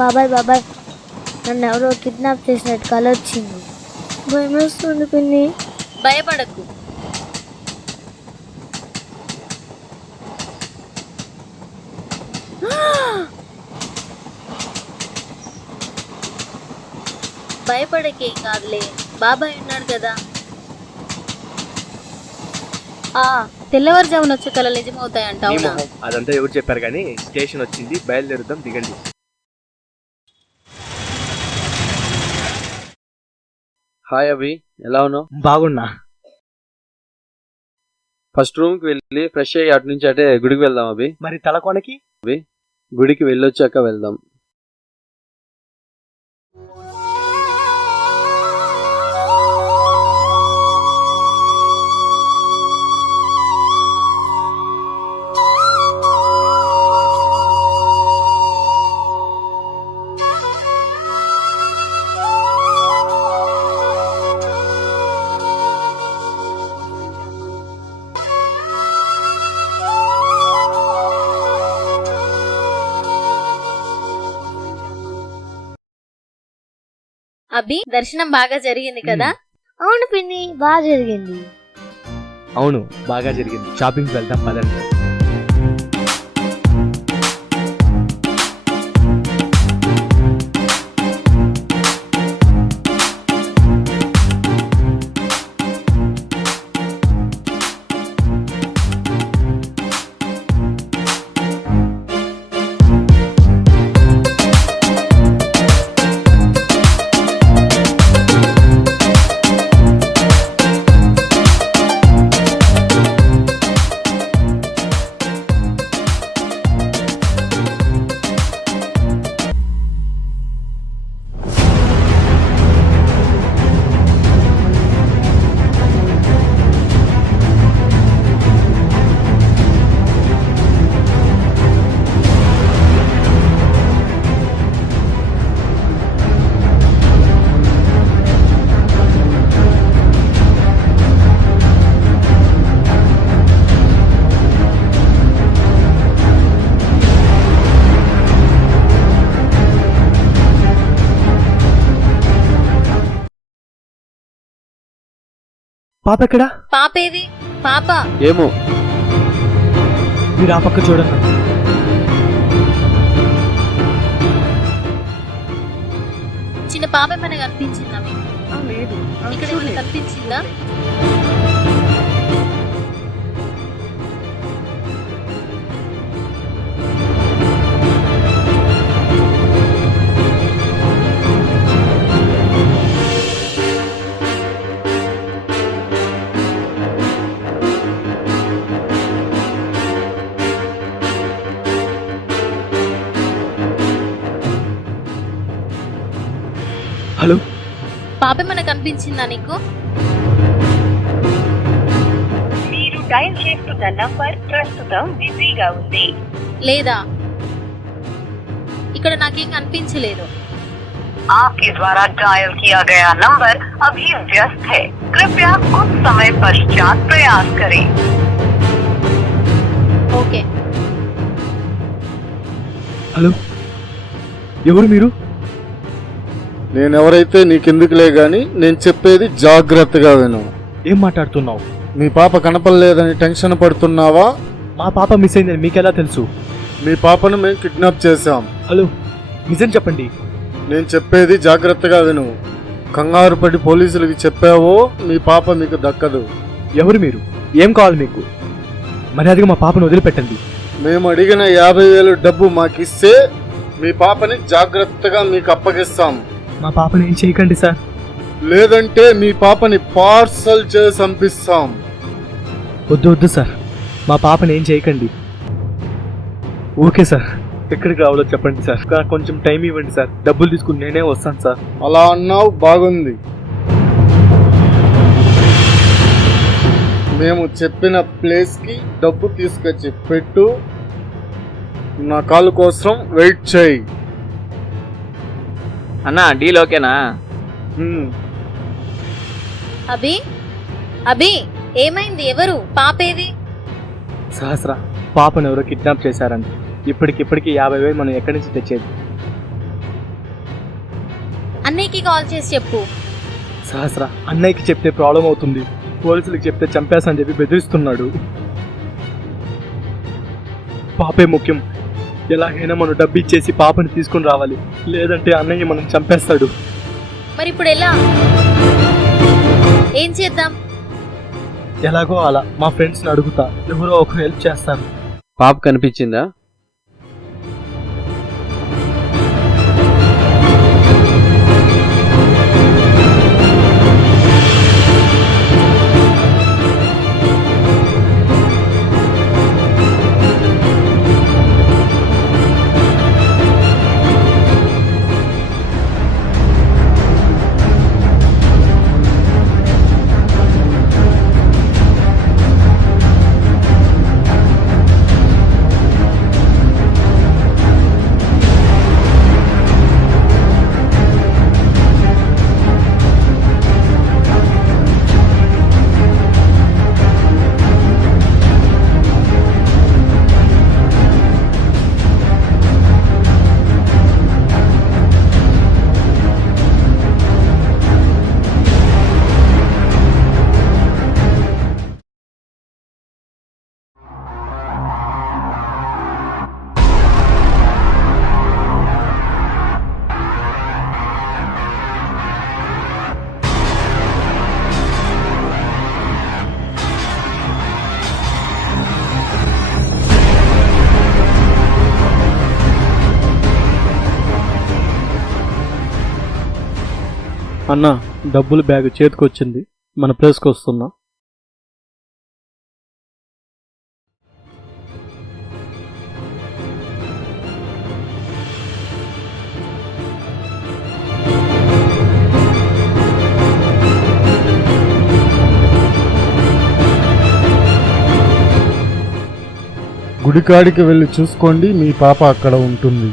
బాబాయ్ బాబాయ్, నన్ను ఎవరో కిడ్నాప్ చేసినట్టు కల వచ్చింది. భయమేస్తుంది పిన్ని. భయపడకు. భయపడకేం కాదులే, బాబాయ్ ఉన్నాడు కదా. తెల్లవారుజామున వచ్చే కళలు నిజమవుతాయంట. అవునా? అదంతా ఎవరు చెప్పారు కానీ స్టేషన్ వచ్చింది, బయలుదేరుదాం, దిగండి. హాయ్ అభి, ఎలా ఉన్నావు? బాగున్నా. ఫస్ట్ రూమ్ కి వెళ్ళి ఫ్రెష్ అయ్యి అటు నుంచి అటే గుడికి వెళ్దాం అభి. మరి తలకోనకి? గుడికి వెళ్ళొచ్చాక వెళ్దాం. అభి, దర్శనం బాగా జరిగింది కదా? అవును పిన్ని, బాగా జరిగింది. అవును, బాగా జరిగింది. షాపింగ్కి వెళ్తాం పదండి. పాప ఎక్కడా? పాపేది? పాప ఏమో, మీరు ఆ పక్క చూడండి. చిన్న పాప ఏమైనా కనిపించిందా మీకు? ఇక్కడ ఏమైనా కనిపించిందా? హలో, పాప ఏమైనా కనిపించిందా నీకు? మీరు డయల్ చేస్తున్న నంబర్ ప్రస్తుతం బిజీగా ఉంది. లేదా? ఇక్కడ నాకేం కనిపించలేదు. आपके द्वारा डायल किया गया नंबर अभी व्यस्त है, कृपया कुछ समय पश्चात प्रयास करें. ఓకే. హలో, ఎవరు మీరు? నేనెవరైతే నీకెందుకులే గాని నేను చెప్పేది జాగ్రత్తగా విను. ఏం మాట్లాడుతున్నావు? మీ పాప కనపడలేదని టెన్షన్ పడుతున్నావా? మా పాప మిస్ అయిందని మీకెలా తెలుసు? మీ పాపను మేము కిడ్నాప్ చేశాం. హలో, నిజం చెప్పండి. నేను చెప్పేది జాగ్రత్తగా విను. కంగారు పడి పోలీసులకి చెప్పావో మీ పాప మీకు దక్కదు. ఎవరు మీరు? ఏం కావాలి మీకు? మర్యాదగా మా పాపను వదిలిపెట్టండి. మేము అడిగిన 50,000 డబ్బు మాకిస్తే మీ పాపని జాగ్రత్తగా మీకు అప్పగిస్తాం. మా పాపను ఏం చేయకండి సార్. లేదంటే మీ పాపని పార్సల్ చేసి పంపిస్తాం. వద్దు వద్దు సార్, మా పాపను ఏం చేయకండి. ఓకే సార్, ఎక్కడికి రావాలో చెప్పండి సార్. కొంచెం టైం ఇవ్వండి సార్, డబ్బులు తీసుకుని నేనే వస్తాను సార్. అలా అన్నావు, బాగుంది. మేము చెప్పిన ప్లేస్కి డబ్బు తీసుకొచ్చి పెట్టు. నా కాల్ కోసం వెయిట్ చేయి. అన్నా, డీల్ ఓకేనా? అభి, అభి, ఏమైంది? ఎవరు? పాపేది? సహస్ర, పాపను ఎవరో కిడ్నాప్ చేశారంట. ఇప్పటికిప్పటికి 50,000 మనం ఎక్కడి నుంచి తెచ్చేది? అన్నయ్యకి కాల్ చేసి చెప్పు. సహస్ర, అన్నయ్యకి చెప్తే ప్రాబ్లం అవుతుంది. పోలీసులకు చెప్తే చంపేసని చెప్పి బెదిరిస్తున్నాడు. పాపే ముఖ్యం. ఎలాగైనా మనం డబ్బు ఇచ్చేసి పాపని తీసుకుని రావాలి, లేదంటే అన్నయ్య మనం చంపేస్తాడు. మరి ఇప్పుడు ఎలా? ఏం చేద్దాం? ఎలాగో అలా మా ఫ్రెండ్స్ని అడుగుతా, ఎవరో ఒకరు హెల్ప్ చేస్తారు. పాప కనిపించిందా? అన్న, డబ్బులు బ్యాగ్ చేతికొచ్చింది, మన ప్లేస్కి వస్తున్నా. గుడికాడికి వెళ్ళి చూసుకోండి, మీ పాప అక్కడ ఉంటుంది.